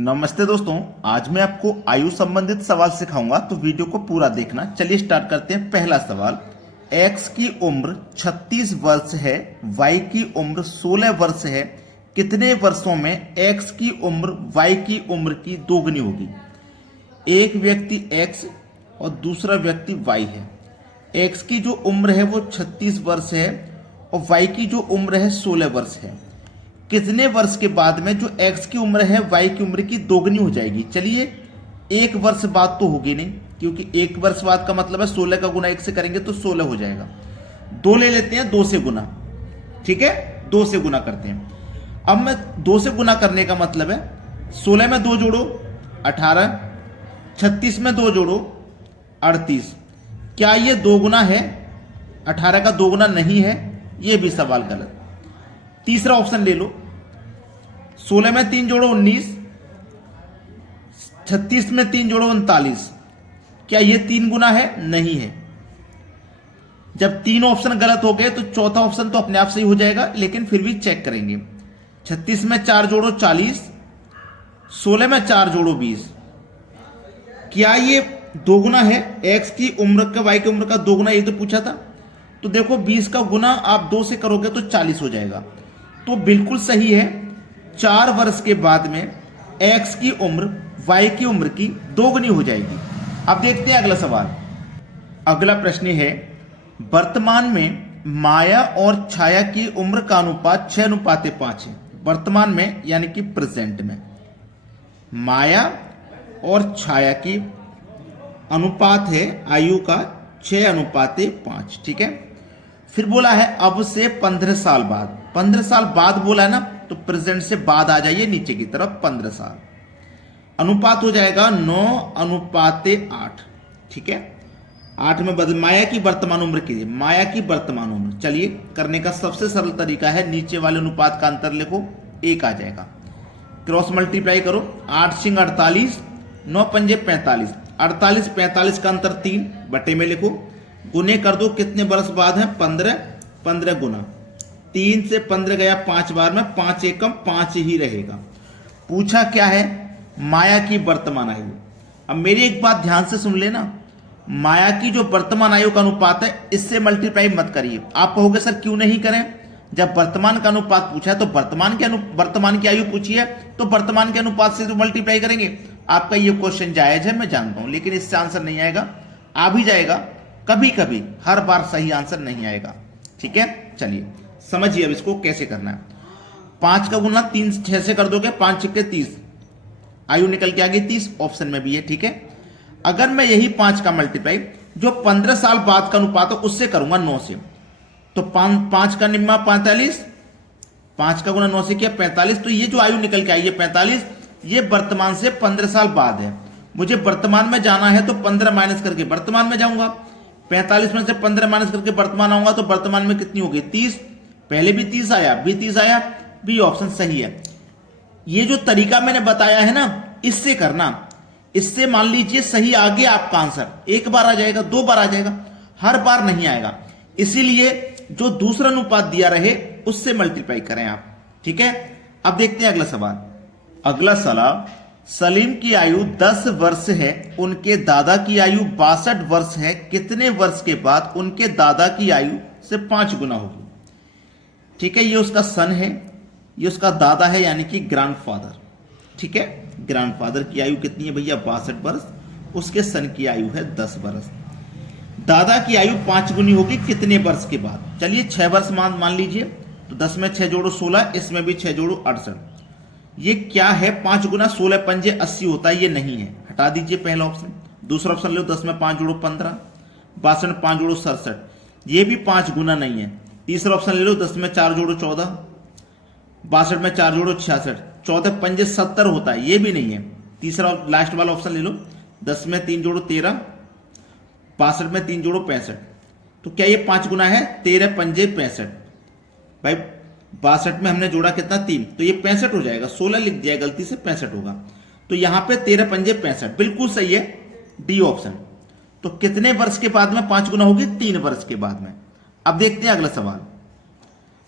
नमस्ते दोस्तों, आज मैं आपको आयु संबंधित सवाल सिखाऊंगा, तो वीडियो को पूरा देखना। चलिए स्टार्ट करते हैं। पहला सवाल, x की उम्र 36 वर्ष है, y की उम्र 16 वर्ष है। कितने वर्षों में x की उम्र y की उम्र की दोगुनी होगी? एक व्यक्ति x और दूसरा व्यक्ति y है। x की जो उम्र है वो 36 वर्ष है और y की जो उम्र है 16 वर्ष है। कितने वर्ष के बाद में जो x की उम्र है y की उम्र की दोगुनी हो जाएगी? चलिए, एक वर्ष बाद तो होगी नहीं, क्योंकि एक वर्ष बाद का मतलब है 16 का गुना 1 से करेंगे तो 16 हो जाएगा। 2 ले लेते हैं, 2 से गुना। ठीक है, 2 से गुना करते हैं। अब मैं 2 से गुना करने का मतलब है 16 में 2 जोड़ो 18, 36 में 2 जोड़ो 38। क्या ये 2 गुना है? 18 का 2 गुना नहीं है, ये भी सवाल गलत। तीसरा ऑप्शन ले लो, 16 में 3 जोड़ो 19, 36 में 3 जोड़ो 39। क्या ये 3 गुना है? नहीं है। जब 3 ऑप्शन गलत हो गए तो चौथा ऑप्शन तो अपने आप सही हो जाएगा, लेकिन फिर भी चेक करेंगे। 36 में 4 जोड़ो 40, 16 में 4 जोड़ो 20। क्या ये 2 गुना है? x की उम्र का y की उम्र का 2 गुना, ये तो पूछा था। तो देखो 20 का गुना आप 2 से करोगे तो 40 हो जाएगा। तो बिल्कुल सही है, 4 वर्ष के बाद में x की उम्र y की उम्र की दोगुनी हो जाएगी। अब देखते हैं अगला सवाल। अगला प्रश्न है, वर्तमान में माया और छाया की उम्र का अनुपात 6:5 है। वर्तमान में यानी कि प्रेजेंट में माया और छाया की अनुपात है आयु का 6:5। ठीक है, फिर बोला है अब से 15 साल बाद। 15 साल बाद बोला है ना, तो प्रेजेंट से बाद आ जाइए नीचे की तरफ। 15 साल अनुपात हो जाएगा 9:8। ठीक है, 8 में बदल। माया की वर्तमान उम्र कीजिए, माया की वर्तमान उम्र। चलिए, करने का सबसे सरल तरीका है, नीचे वाले अनुपात का अंतर लिखो, 1 आ जाएगा। क्रॉस मल्टीप्लाई करो, 8 सिंग 48, 9 पंजे 45। 48 45 का अंतर 3 बटे में लिखो, गुने कर दो। कितने वर्ष बाद है? 15। 15 गुना 3 से 15 गया 5 बार में, 5 एकम 5 ही रहेगा। पूछा क्या है? माया की वर्तमान आयु। अब मेरी एक बात ध्यान से सुन लेना, माया की जो वर्तमान आयु का अनुपात है इससे मल्टीप्लाई मत करिए। आप कहोगे सर क्यों नहीं करें? जब वर्तमान का अनुपात पूछा है तो वर्तमान की आयु पूछी है तो वर्तमान के अनुपात से तो मल्टीप्लाई करेंगे। आपका ये क्वेश्चन जायज है, मैं जानता हूं, लेकिन इससे आंसर नहीं आएगा। आ भी जाएगा कभी कभी, हर बार सही आंसर नहीं आएगा। ठीक है, चलिए समझिए अब इसको कैसे करना है। 5 का गुना 3 6 से कर दोगे, 5 6 30, आयु निकल के आ गई 30। ऑप्शन में भी है। ठीक है, अगर मैं यही 5 का मल्टीप्लाई जो 15 साल बाद का अनुपात है उससे करूंगा 9 से, तो 5 का निम्मा 45, 5 का गुना 9 से किया 45। तो ये जो आयु निकल के आई है 45, ये वर्तमान से 15 साल बाद है। मुझे वर्तमान में जाना है तो 15 माइनस करके वर्तमान में जाऊंगा। 45 में से 15 माइनस करके वर्तमान आऊंगा तो वर्तमान में कितनी होगी? 30। पहले भी 30 आया, भी 30 आया, बी ऑप्शन सही है। ये जो तरीका मैंने बताया है ना, इससे करना। इससे मान लीजिए सही आ गया आपका आंसर, एक बार आ जाएगा, 2 बार आ जाएगा, हर बार नहीं आएगा। इसीलिए जो दूसरा अनुपात दिया रहे उससे मल्टीप्लाई करें आप। ठीक है, अब देखते हैं अगला सवाल। अगला सवाल, सलीम की आयु 10 वर्ष है, उनके दादा की आयु 62 वर्ष है। कितने वर्ष के बाद उनके दादा की आयु से 5 गुना होगी? ठीक है, ये उसका सन है, ये उसका दादा है, यानी कि ग्रैंडफादर। ठीक है, ग्रैंडफादर की आयु कितनी है भैया? 62 वर्ष। उसके सन की आयु है 10 वर्ष। दादा की आयु 5 गुनी होगी कितने वर्ष के बाद? चलिए 6 वर्ष मान लीजिए, तो 10 में 6 जोड़ो 16, इसमें भी 6 जोड़ो 68। ये क्या है? 5 गुना 16 पंजे 80 होता है, ये नहीं है, हटा दीजिए पहला ऑप्शन। दूसरा ऑप्शन लो, 10 में 5 जोड़ो 15, 62 में 5 जोड़ो 67, ये भी 5 गुना नहीं है। तीसरा ऑप्शन ले लो, 10 में 4 जोड़ो 14, 62 में 4 जोड़ो 66, 14 पंजे 70 होता है, ये भी नहीं है। तीसरा लास्ट वाला ऑप्शन ले लो, 10 में 3 जोड़ो 13, 62 में 3 जोड़ो 65। तो क्या ये 5 गुना है? 13 पंजे 65। भाई 62 में हमने जोड़ा कितना? 3, तो ये 65 हो जाएगा। 16 लिख दिया गलती से, 65 होगा। तो यहां पे 13 पंजे 65, बिल्कुल सही है, डी ऑप्शन। तो कितने वर्ष के बाद में 5 गुना होगी? 3 वर्ष के बाद में। अब देखते हैं अगला सवाल।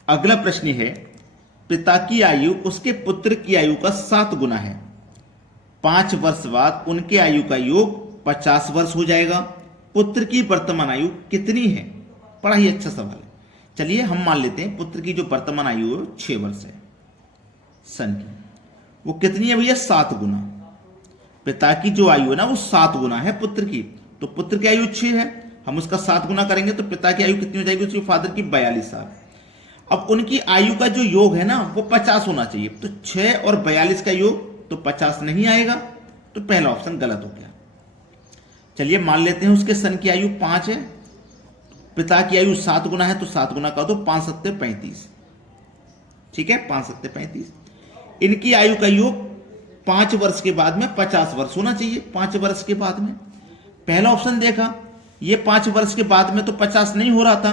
अगला प्रश्न है, पिता की आयु उसके पुत्र की आयु का 7 गुना है। 5 वर्ष बाद उनके आयु का योग 50 वर्ष हो जाएगा। पुत्र की वर्तमान आयु कितनी है? बड़ा ही अच्छा सवाल है। चलिए हम मान लेते हैं पुत्र की जो वर्तमान आयु है 6 वर्ष है। सन की वो कितनी है भैया? 7 गुना। पिता की जो आयु है ना वो 7 गुना है पुत्र की, तो पुत्र की आयु 6 है, हम उसका 7 गुना करेंगे तो पिता की आयु कितनी हो जाएगी? उसके फादर की 42 साल। अब उनकी आयु का जो योग है ना वो 50 होना चाहिए, तो 6 और 42 का योग तो 50 नहीं आएगा, तो पहला ऑप्शन गलत हो गया। चलिए मान लेते हैं उसके सन की आयु 5 है, पिता की आयु 7 गुना है, तो 7 गुना कर दो, 5 सत्ते 35। ठीक है, 5 सत्ते 35। इनकी आयु का योग 5 वर्ष के बाद में 50 वर्ष होना चाहिए। 5 वर्ष के बाद में पहला ऑप्शन देखा, ये 5 वर्ष के बाद में तो 50 नहीं हो रहा था।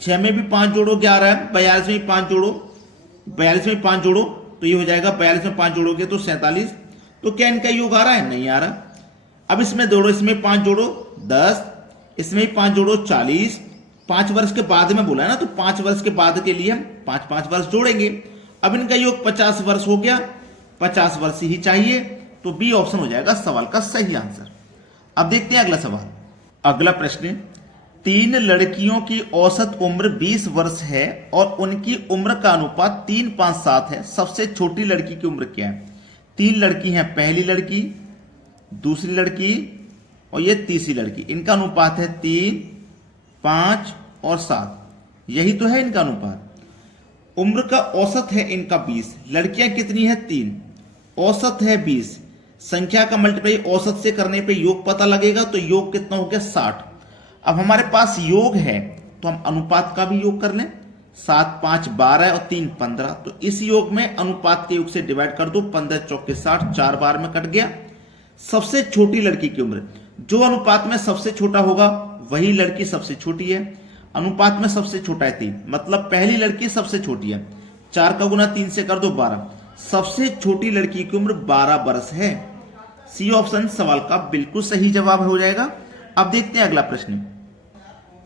6 में भी 5 जोड़ो 11 है, 42 में 5 जोड़ो, 42 में 5 जोड़ो तो ये हो जाएगा, 42 में 5 जोड़ोगे तो 47। तो क्या इनका योग आ रहा है? नहीं आ रहा। अब इसमें जोड़ो, इसमें 5 जोड़ो 10, इसमें 5 जोड़ो 40। 5 वर्ष के बाद में बोला है ना, तो 5 वर्ष के बाद के लिए हम 5-5 वर्ष जोड़ेंगे। अब इनका योग 50 वर्ष हो गया, 50 वर्ष ही चाहिए, तो बी ऑप्शन हो जाएगा सवाल का सही आंसर। अब देखते हैं अगला सवाल। अगला प्रश्न, 3 लड़कियों की औसत उम्र 20 वर्ष है और उनकी उम्र का अनुपात 3-5-7 है। सबसे छोटी लड़की की उम्र क्या है? 3 लड़की हैं, पहली लड़की, दूसरी लड़की और ये तीसरी लड़की। इनका अनुपात है 3, 5 और 7, यही तो है इनका अनुपात। उम्र का औसत है इनका 20, लड़कियां कितनी है? 3, औसत है 20। संख्या का मल्टीप्लाई औसत से करने पे योग पता लगेगा, तो योग कितना हो गया? 60। अब हमारे पास योग है तो हम अनुपात का भी योग कर लें। 7 5 12 और 3 15, तो इस योग में अनुपात के योग से डिवाइड कर दो, 15 चौके 60, 4 बार में कट गया। सबसे छोटी लड़की की उम्र, जो अनुपात में सबसे छोटा होगा वही लड़की सबसे छोटी है। अनुपात में सबसे छोटा है 3, मतलब पहली लड़की सबसे छोटी है। 4 का गुना 3 से कर दो 12, सबसे छोटी लड़की की उम्र 12 वर्ष है। सी ऑप्शन सवाल का बिल्कुल सही जवाब हो जाएगा। अब देखते हैं अगला प्रश्न।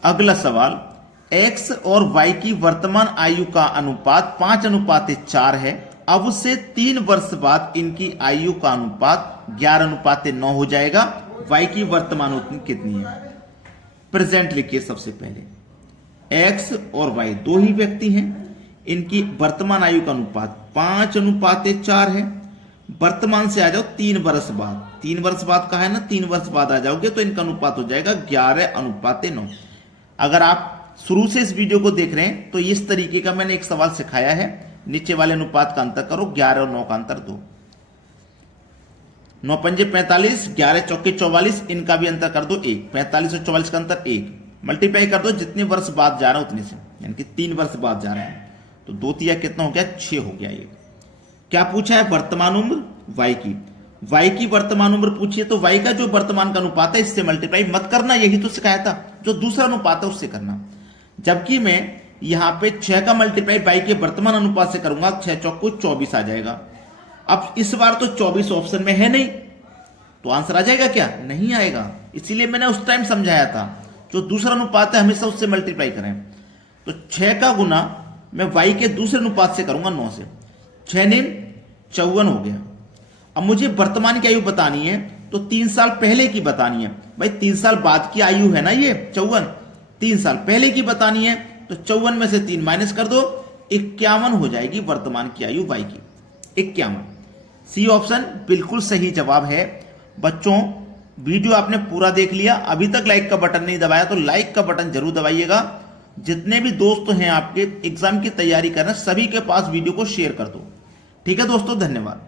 अगला सवाल, x और y की वर्तमान आयु का अनुपात 5:4 है। अब उससे 3 वर्ष बाद इनकी आयु का अनुपात 11:9 हो जाएगा। y की वर्तमान आयु कितनी है? प्रेजेंट लिखिए सबसे पहले। x और y दो ही व्यक्ति हैं, इनकी वर्तमान आयु का अनुपात 5:4 है। वर्तमान से आ जाओ 3 वर्ष बाद, 3 वर्ष बाद कहा है ना, 3 वर्ष बाद आ जाओगे तो इनका अनुपात हो जाएगा 11:9। अगर आप शुरू से इस वीडियो को देख रहे हैं तो इस तरीके का मैंने एक सवाल सिखाया है। नीचे वाले अनुपात का अंतर करो, 11 और 9 का अंतर दो, 9 पंजे 45, 11 चौके 44, इनका भी अंतर कर दो 1, 45 और 44 का अंतर 1, मल्टीप्लाई कर दो जितने वर्ष बाद जा रहा है उतने से, यानी कि 3 वर्ष बाद जा रहे हैं, तो 2 तिया कितना हो गया? 6 हो गया। ये क्या पूछा है? वर्तमान उम्र y की, y की वर्तमान उम्र पूछी है, तो y का जो वर्तमान का अनुपात है इससे मल्टीप्लाई मत करना, यही तो सिखाया था। जो दूसरा अनुपात है उससे करना। जबकि मैं यहां पे 6 का मल्टीप्लाई y के वर्तमान अनुपात से करूंगा, 6 चौको 24 आ जाएगा। अब इस बार तो 24 ऑप्शन में है नहीं, तो आंसर आ जाएगा क्या? नहीं आएगा। इसीलिए मैंने उस टाइम समझाया था, जो दूसरा अनुपात है हमेशा उससे मल्टीप्लाई करें। तो 6 का गुना मैं y के दूसरे अनुपात से करूंगा 9 से, 6 ने 54 हो गया। अब मुझे वर्तमान की आयु बतानी है तो 3 साल पहले की बतानी है। भाई 3 साल बाद की आयु है ना ये 54, 3 साल पहले की बतानी है, तो 54 में से 3 माइनस कर दो, 51 हो जाएगी वर्तमान की आयु y की, 51। सी ऑप्शन बिल्कुल सही जवाब है। बच्चों वीडियो आपने पूरा देख लिया, अभी तक लाइक का बटन नहीं दबाया तो लाइक का बटन जरूर दबाइएगा। जितने भी दोस्त हैं आपके एग्जाम की तैयारी कर रहे हैं सभी के पास वीडियो को शेयर कर दो। ठीक है दोस्तों, धन्यवाद।